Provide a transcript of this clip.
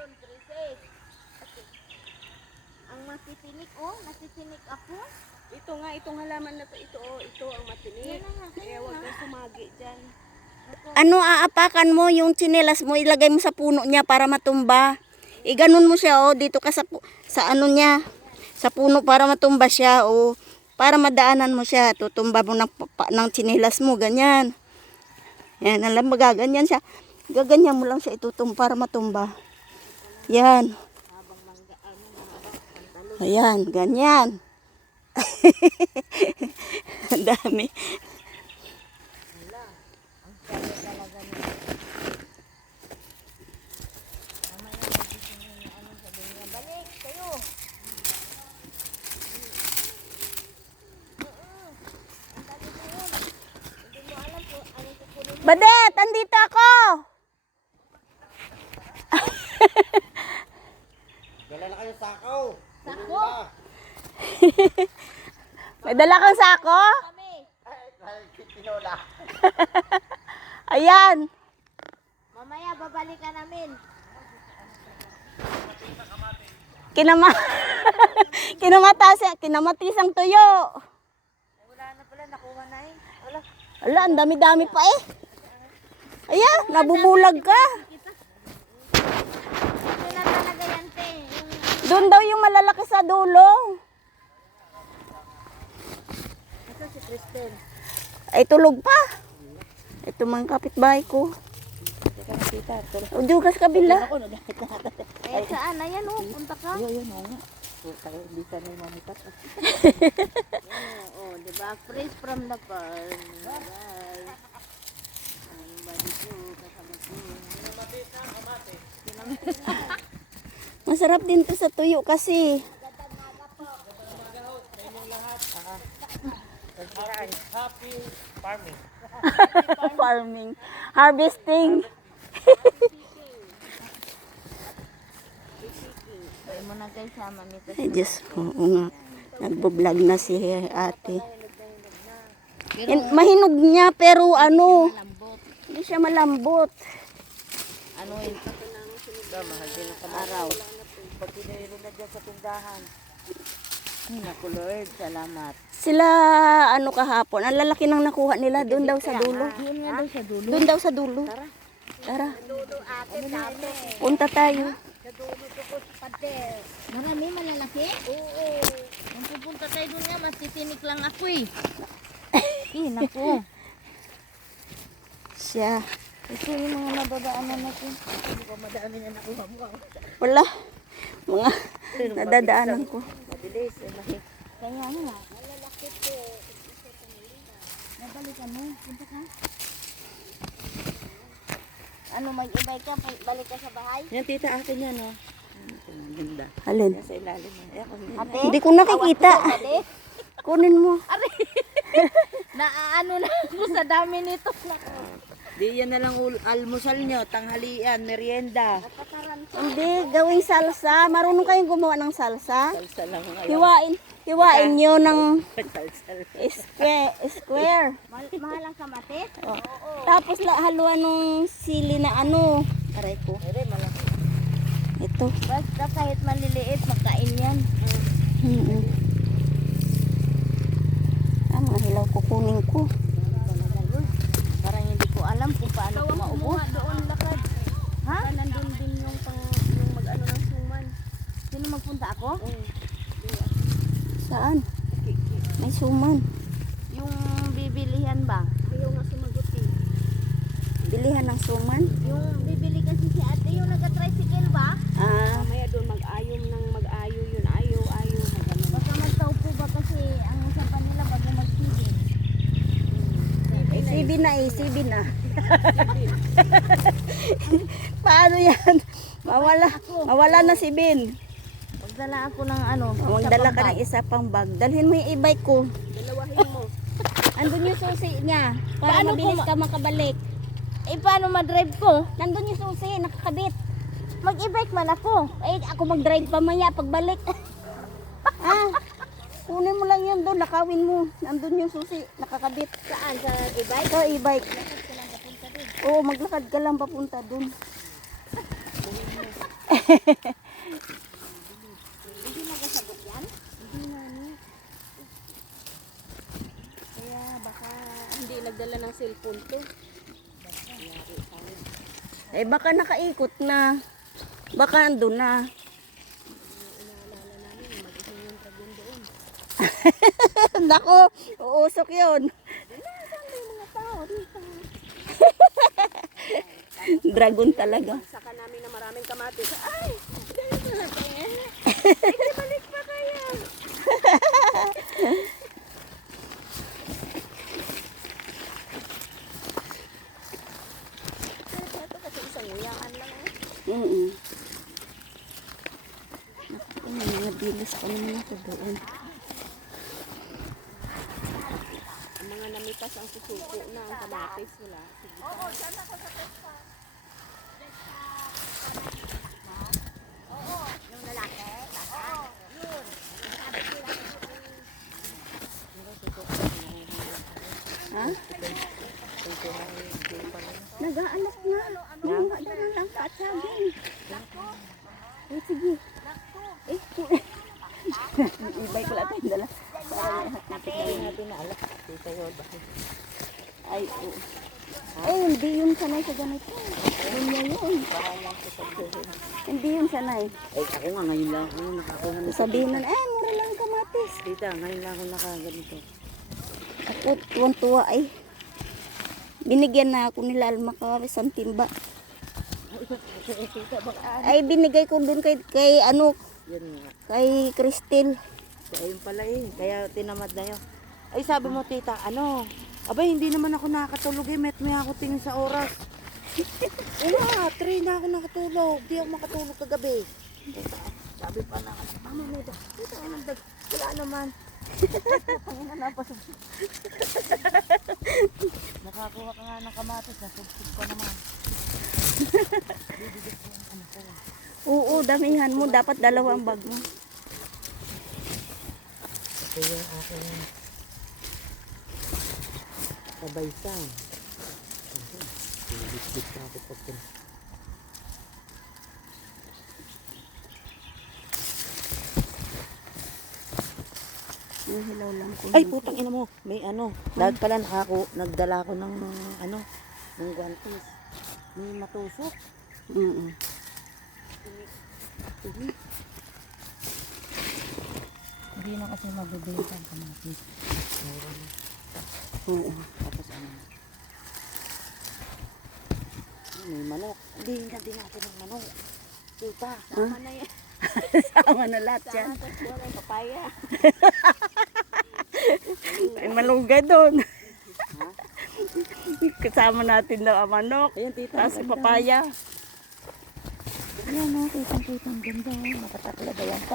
Ayun, princess. Ang matitinik, oh. Natitinik ako. Ito nga, itong halaman na to, ito ang matinik. Kaya huwag kang sumagi dyan. Ano, aapakan mo yung tsinelas mo, ilagay mo sa puno niya para matumba. Iganon mo siya, oh, dito ka sa ano niya, sa puno para matumba siya, oh. Para madaanan mo siya, tutumba mo ng tsinelas mo, ganyan. Yan, alam mo, gaganyan siya. Gaganyan mo lang siya itutumba para matumba. Yan. Ayan, ganyan. Ang dami. Balik kayo. Badet, andito ako. Dala na kayo sakaw. Sako? May dala kang sako? Kami. Tinola. Ayan. Mamaya babalikan namin. Kinamatisang tuyo. Wala na pala, nakuha na eh. Ala, ang dami-dami pa eh. Ayan, nabubulag ka. Ito na talaga yan, te. Doon daw yung malalaki sa dulo. Ito si Kristen. Ay, tulog pa. Ito mga kapitbahay ko. O, dugas kabila. Eh, saan? Ayan oh, punta ka. Oh, diba? Fresh from the farm. Bye. Ang body ko, kasama ko. Masarap din to sa tuyo kasi. Happy farming. Farming. Harvesting. Ay mo na guys, sama nito. Ay, Diyos. Oo nga. Nagbo-vlog na si ate. Mahinog niya pero ano, Lambot. hindi siya malambot. Ano yun? Mahal din ang Araw. Pag pinahilo na dyan sa tindahan. Ay, naku Lord, salamat. Sila ano kahapon, ang lalaki nang nakuha nila doon daw sa dulo. Yun nga daw sa dulo. Doon daw sa dulo. Tara. Dulo ate, dati. Punta tayo. Sa dulo ko po sa pader. Marami malalaki? Oo. Kung pupunta tayo doon nga, matitinik lang ako eh. Naku. Siya. Ito yung mga nababaanan natin. Hindi ko madami na nakuha mo. Wala. Mga nadadaanan ko. Mabilis. Kaya nga. Malalaki po. Nabalikan mo. Punta ka. Ano, mag-ibay ka? Balik ka sa bahay? Yan, tita, akin yan, oh. Ganda. Alin? Sa ilalim. Ayan, Ate? Hindi ko nakikita. Ate? Kunin mo. Naaano na ako sa dami nito. Di yan na lang almusal nyo, tanghalian, merienda. Hindi, gawing salsa. Marunong kayong gumawa ng salsa? Salsa lang ngayon. Hiwain nyo ng Salsa lang. square. Mahal ang kamatis? Oh. Tapos haluan ng sili na ano. Aray ko. Ito. Basta kahit maliliit, makain yan. Mga hilaw kukunin ko. Parang hindi ko alam kung paano ko maubos. Doon lakad. Ha? Nandun din yung mag-ano ng suman. Sino magpunta ako? Saan? May suman. Yung bibilihan ba? Ayaw nga sumagot eh. Bilihan ng suman. Yung bibili kasi si ate, yung nag-tricycle ba? Ah, Mamaya doon mag-ayo yun. Ayaw. Mag-ano. Baka magtaupo ba kasi ang usapan nila bago mag-feeding. CB na. Paano yan? Mawala na si Ben. Magdala ako ng ano. Magdala ka ng isa pang bag. Dalhin mo yung e-bike ko. Dalawahin mo. Andun yung susi niya. Para Paano mabilis kung ka makabalik. Eh, paano ma-drive ko? Nandun yung susi, nakakabit. Mag-e-bike man ako. Eh, ako mag-drive pa maya pagbalik. Kunin mo lang yun doon, nakawin mo. Nandun yung susi, nakakabit. Saan? Sa e-bike? Sa e-bike. Oo, maglakad ka lang papunta doon. Hindi nagasagot yan? Hindi na, no? Kaya baka hindi nagdala ng cellphone to. Eh baka nakaikot na. Baka andun na. Nako, uusok yun. Dragon talaga. Saka namin na maraming kamatis. Ay! Ganito na kaya. Balik pa kaya. Ito kasi isang uyaan lang eh. Naku, may mga bilis pa naman ako doon. Ang mga namitas ang susuko na ang kamatis. Wala. Sige. Ha? Nag-aalak na. Mga na lang katsagin. Eh, sige. Eh, ibay ko lang tayong dala. Para napit na rin natin na alak. Ay, oo. Eh, hindi yun sanay sa ganito. Ganyan yun. Hindi yun sanay. Eh, ako nga ngayon lang ako nakakuha ng Sabihin na, mura lang kamatis. tita. Ngayon lang ako nakaganito. Ako, tuwan-tuwa ay. Binigyan na ako nila Alma ka isang timba. Ay, binigay ko dun kay ano, Yan nga. kay Cristel. Ayun pala eh. Kaya tinamad na yun. Ay, sabi mo tita, ano? Abay, hindi naman ako nakakatulog eh. May ako tingin sa oras. Una, 3 na ako nakatulog. Di ako makatulog kagabi. Sabi pa na, mama mo ito. Ito ang nagdag. Wala naman. Pangina napasog. Nakakuha ka nga ng kamatis. Nasubsub ka naman. Oo, damihan mo. Dapat dalawang bag mo. Ito yung aking kabaysan. Biskit na ako pag Hilaw lang ko. Ay, putang ina mo. May ano. Dahil pala nagdala ko ng ano, ng guantes. May matusok. Hindi na kasi mabibenta ang kamatis. Mura na. Oo. Tapos ano. May manok. Hindi natin ng manok. Tita. Tama na yan. Sama na lahat yan. Tapos walang papaya. Ay, malunggay doon. Kasama natin daw ang manok. Ayan, tita. Tapos papaya. Ayan o, kitang-kitang ganda. Nakatakla daw yan pa.